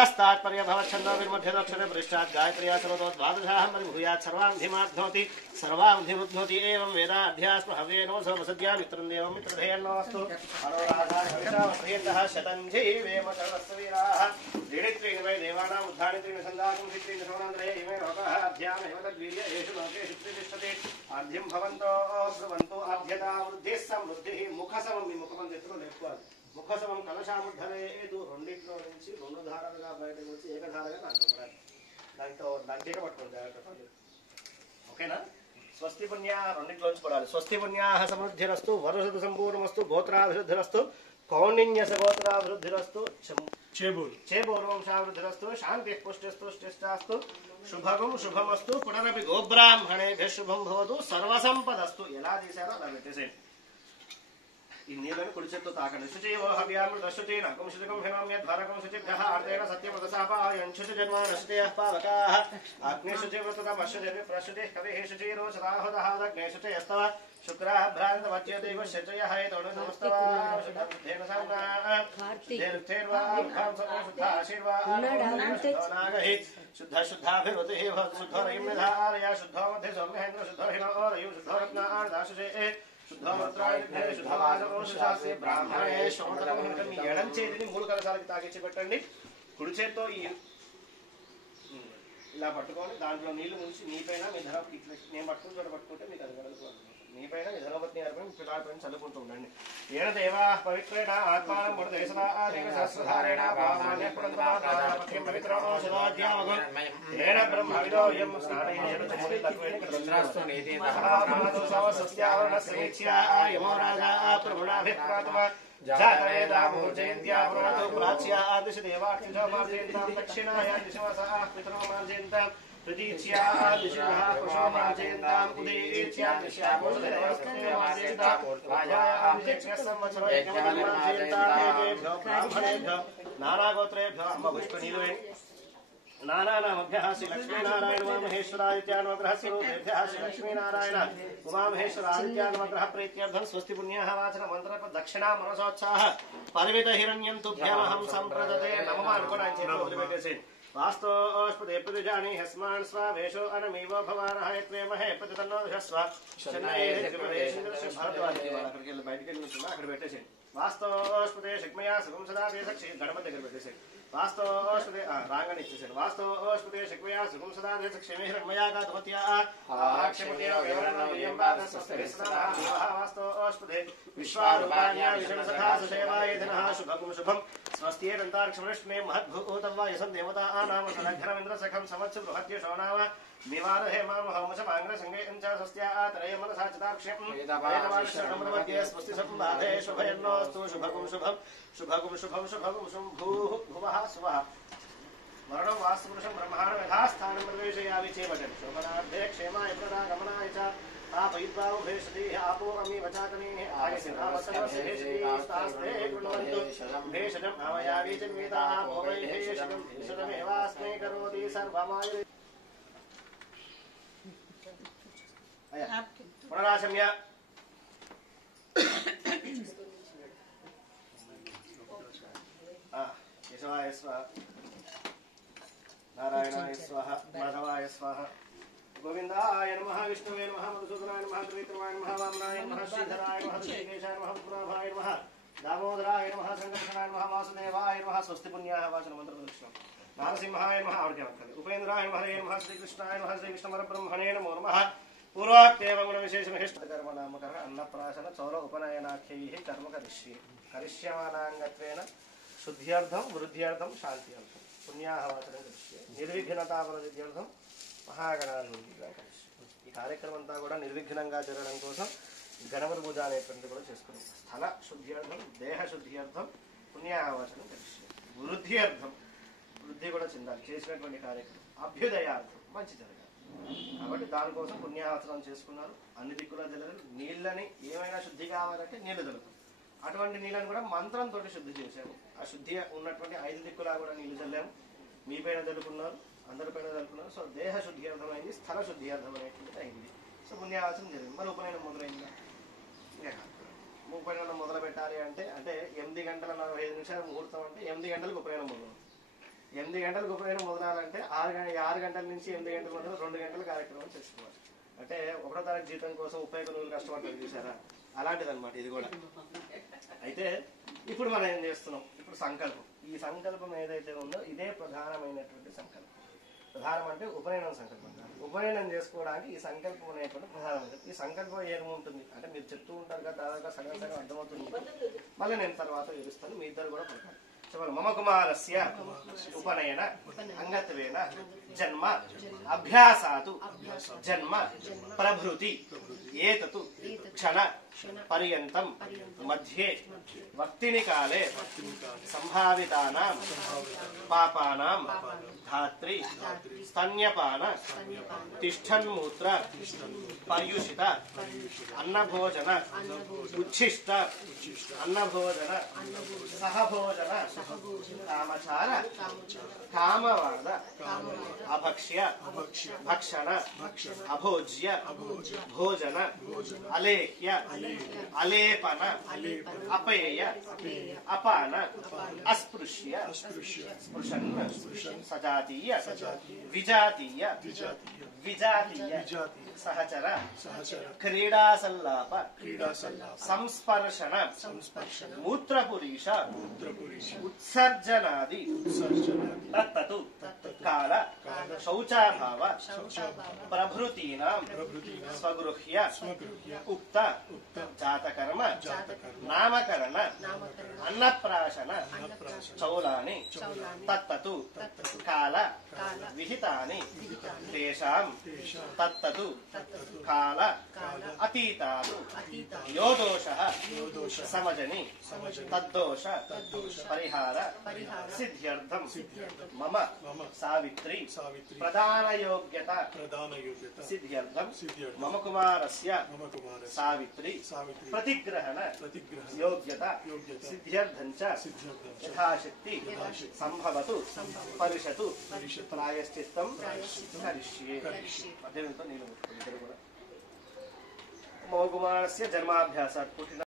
पुरस्तात्पर्य भवच्छन्दो विर्मध्यदक्षिणे पृष्ठात् गायत्र्या सर्वतो द्वादशाहं परिभूयात् सर्वान्धिमाध्नोति सर्वान्धिमुध्नोति एवं वेदाध्यास्म हव्येनो सर्वसद्या मित्रं देवं मित्रधेयन्नोऽस्तु अनुराधाः शतं जीवेम सर्वस्वीराः दृढित्रीणि वै देवानाम् उद्धानि त्रीणि सन्दाकं चित्रीणि श्रवणान्द्रये इमे लोकाः अध्यामेव तद्वीर्य येषु लोकेषु प्रतिष्ठते आद्यं भवन्तो ब्रुवन्तो आद्यता वृद्धिः समृद्धिः मुखसमं మీ ముఖం చేతిలో లేపుకోవాలి ముఖసమం కలశాముద్ధరేదు రెండిట్లో నుంచి రెండు ధారాలుగా బయటకు వచ్చి ఏకధారగా నాకు దాంతో లంకేక పట్టుకోండి జాగ్రత్తగా ఓకేనా స్వస్తి పుణ్య రెండిట్లోంచి పడాలి స్వస్తి పుణ్యాః సమృద్ధిరస్తు వరుషదు సంపూర్ణమస్తు గోత్రాభివృద్ధిరస్తు కౌండిన్యస గోత్రాభివృద్ధిరస్తు చేబూరు వంశాభివృద్ధిరస్తు శాంతి పుష్టిస్తు ష్టిష్టాస్తు శుభగం శుభమస్తు పునరపి గోబ్రాహ్మణేభ్యః శుభం భవతు సర్వసంపదస్తు ఎలా తీశారో అలా పెట్టేసేయండి ఈ నీళ్ళని కుడి చేత్తో తాకండి శుచైవ హవ్యామృత శుచైన కంశుకం హిమామ్యద్వారకం శుచిభ్యః ఆర్తేన సత్యమతసాపాయం శుచి జన్మానశుతయః పావకాః అగ్నే శుచివ్రతమశ్చుజని ప్రశుతిః కవిః శుచైరో సదాహుదః అగ్నే శుచయస్తవ శుక్రః భ్రాంతమత్యదేవ శుచయః తోణునమస్తవాశుద్ధేన సంజ్ఞా దేర్తేర్వా ముఖం శుద్ధాశీర్వానాగహి శుద్ధ శుద్ధాభివృతిః శుద్ధరయం నిధారయ శుద్ధో మధ్య సౌమ్యేంద్ర శుద్ధో హినోరయు శుద్ధో రత్నార్దాశుషే ఎడం చేతిని మూడు కలశాలకి తాకిచ్చి పెట్టండి కుడి చేతితో ఇలా పట్టుకొని దాంట్లో నీళ్లు ముంచి నీ పైన మీ ధర నేను పట్టుకుని చోట పట్టుకుంటే మీకు అది గడదు నీ పైన మీ ధనపత్ని అర్పణ పిల్లల పైన చల్లుకుంటూ ఉండండి ఏన దేవా పవిత్రేణ ఆత్మానం ముడ దేశధారేణ పవిత్ర ఏన బ్రహ్మవిదో యం స్నానయమోరాజా ప్రభుణాభిప్రాతమ జాతవేదామూర్జయంత్యా ప్రణతో ప్రాచ్యా దిశ దేవాక్షిషమార్జయంతాం దక్షిణాయాం దిశమసా పితరో మార్జయంతాం ప్రతీచ్యా దిశః పుష్పమార్జయంతాం ఉదీచ్యా దిశా మార్జయంతాం రాజాయాం దిశ సంవత్సర యజ్ఞమార్జయంతాం బ్రాహ్మణేభ్యో నానాగోత్రేభ్యో అమ్మ పుష్ప నీలువేణి नानानामभ्यः श्री लक्ष्मीनारायण उमामहेश्वरादित्यानुग्रहस्वरूपेभ्यः श्री लक्ष्मीनारायण उमामहेश्वरादित्यानुग्रह प्रीत्यर्थं स्वस्ति पुण्याः वाचन मंत्र दक्षिणा मनसोत्साह परिमित हिरण्यं तुभ्यमहं संप्रदते नमः अनुकोणांचेतो वदिपेटेसे वास्तोष्पदे प्रतिजानि हस्मान् स्वावेशो अनमीव भवानः यत्वेमहे प्रतितन्नो दशस्व चन्नये त्रिपुरेशेन्द्रस्य भरद्वाजे అక్కడికి బయటికి వెళ్ళి ఉంటున్నా అక్కడ పెట్టేసేయండి వాస్తోష్పదే శక్మయా సుగం సదా దేశక్షి గణపతి దగ్గర పెట్టేసేయండి వాస్తోష్పదే రాంగని ఇచ్చేసాడు వాస్తోష్పదే శక్మయా సుగం సదా దేశక్షి హిరణ్మయా గాధవత్యా ఆక్షమత్యా వేవరణం వాస్తోష్పదే విశ్వారూపాణ్యా విషణ సఖా సుసేవాయ ధనః శుభం శుభం స్వస్త్యేదంతాక్షమృష్మే మహద్భూతం వా యసం దేవతానామ సలఘ్రమింద్ర సఖం సమత్సు బృహద్య శోనామ నివార హేమామ హోమచ మాంగ్ర సంగేంచ స్వస్త్యాతరయ మనసా చతాక్షం వేదవార్షణమృవద్య స్వస్తి సంబాధే శుభయన్నోస్తు శుభగం శుభం శుభగం శుభం శుభగం శుభూః భువః సువః మరణం వాస్తుపురుషం బ్రహ్మాండ యథాస్థానం ప్రవేశయామి చేపట్టండి శోభనార్థే క్షేమాయ ప్రదాగమనాయ చ ఆపయిద్వావు భేషతి ఆపో అమి వచాతనే ఆయసినావసనస్యేషిస్తాస్తే కృణవంతు భేషజం ఆమయావి జన్మితా భోవై భేషజం భేషజమేవాస్మై కరోతి సర్వమాయ పునరాశమ్య కేశవాయ స్వాహ నారాయణాయ స్వాహ మాధవాయ స్వాహ గోవిందాయ నమః విష్ణువే నమః మధుసూదనాయ నమః త్రివిక్రమాయ నమః వామనాయ నమః శ్రీధరాయ నమః శ్రీకేశాయ నమః పురాభాయ నమః దామోదరాయ నమః సంకర్షణాయ నమః వాసుదేవాయ నమః స్వస్తి పుణ్యాః వాచన మంత్ర ప్రదక్షిణం నారసింహాయ నమః ఆవిర్గమక్కది ఉపేంద్రాయ నమః హరే నమః శ్రీకృష్ణాయ నమః శ్రీకృష్ణపరబ్రహ్మణే నమో నమః పూర్వాక్తేవంగుణ విశేషమహిష్టకర్మనామకర అన్నప్రాశన చౌర ఉపనయనాఖ్యైః కర్మ కరిష్యమానాంగత్వేన శుద్ధ్యర్థం వృద్ధ్యర్థం శాంత్యర్థం పుణ్యాః వాచనం కరిష్యే నిర్విఘ్నతాపరసిద్ధ్యర్థం మహాగణాధిపతిగా కరిష్యే ఈ కార్యక్రమం అంతా కూడా నిర్విఘ్నంగా జరగడం కోసం గణపతి పూజ అనేటువంటి కూడా చేసుకున్నాం స్థల శుద్ధ్యర్థం దేహ శుద్ధ్యర్థం పుణ్యాః వాచనం కరిష్యే వృద్ధ్యర్థం వృద్ధి కూడా చెందాలి చేసినటువంటి కార్యక్రమం అభ్యుదయార్థం మంచి జరగాలి కాబట్టి దానికోసం పుణ్యావచనం చేసుకున్నారు అన్ని దిక్కులా జల్లరు నీళ్ళని ఏమైనా శుద్ధి కావాలంటే నీళ్లు జల్లుతాం అటువంటి నీళ్ళని కూడా మంత్రంతో శుద్ధి చేశాము ఆ శుద్ధి ఉన్నటువంటి 5 దిక్కులా కూడా నీళ్లు చల్లాము మీ పైన జల్లుకున్నారు అందరి పైన జల్లుకున్నారు సో దేహ శుద్ధి అర్థమైంది స్థల శుద్ధి అర్థం అనేటువంటిది అయింది సో పుణ్యావచనం జరిగింది మరి ఉపనయనం మొదలైందా ఇంకా ఉపనయనం మొదలు పెట్టాలి అంటే 8 గంటల 45 నిమిషాలు ముహూర్తం అంటే 8 గంటలకు ఉపనయనం మొదలవుతుంది 8 గంటలకు ఉపనయనం మొదలాలంటే 6 గంటల నుంచి 8 గంటల మధ్యలో 2 గంటల కార్యక్రమం చేసుకోవాలి. అంటే 1వ తారీఖు జీతం కోసం 30 రోజులు కష్టపడతారు చూసారా, అలాంటిది అనమాట ఇది కూడా. అయితే ఇప్పుడు మనం ఏం చేస్తున్నాం, ఇప్పుడు సంకల్పం. ఈ సంకల్పం ఏదైతే ఉందో ఇదే ప్రధానమైనటువంటి సంకల్పం. ప్రధానం అంటే ఉపనయనం సంకల్పం కాదు. ఉపనయనం చేసుకోవడానికి ఈ సంకల్పం అనేటువంటి ప్రధానమైనది. ఈ సంకల్పం ఏముంటుంది అంటే మీరు చెప్తూ ఉంటారు కదా, దాదాపుగా సగం సగం అర్థమవుతుంది. మళ్ళీ నేను తర్వాత వివరిస్తాను, మీ ఇద్దరు కూడా పడతాను. చెప్పండి. మమ కుమారస్య ఉపనయన అంగత్వేన జన్మ అభ్యాసాతు జన్మ ప్రభృతి ఏతతు క్షణ పర్యంతం మధ్యే వర్తిని కాలే సంభావితానాం పాపానాం ధాత్రి స్తన్యపాన తిష్టన్మూత్ర పర్యుషిత అన్నభోజన ఉచ్ఛిష్ట అన్నభోజన సహభోజన కామచార కామవాద అభక్ష్య భక్షణ అభోజ్య భోజన అలేఖ్య అలేపన అపేయ అపాన అస్పృశ్య స్పృశన్ సజాతీయ విజాతీయ విజాతీయ సహచర క్రీడాసల్లాప సంస్పర్శన మూత్రపురీష ఉత్సర్జనాది తత్తు కాల శౌచాభావ ప్రభృతీనాం స్వగృహ్య ఉక్త జాతకర్మ నామకరణ అన్నప్రాశన చౌలాని తత్తు కాల విహితాని తేషాం తత్తు కాల అతీతాలు యో దోషః సమజని తద్దోష పరిహార సిద్ధ్యర్థం మమ సావిత్రి ప్రధానయోగ్యత సిద్ధ్యర్థం మమ కుమారస్య సావిత్రి ప్రతిగ్రహణ యోగ్యత సిద్ధ్యర్థం చ యథాశక్తి సంభవతు పరిషతు ప్రాయశ్చిత్తం కరిష్యే. మధ్యలో నీళ్ళు మమ కుమారస్య జన్మాభ్యాసాత్ పుట్టిన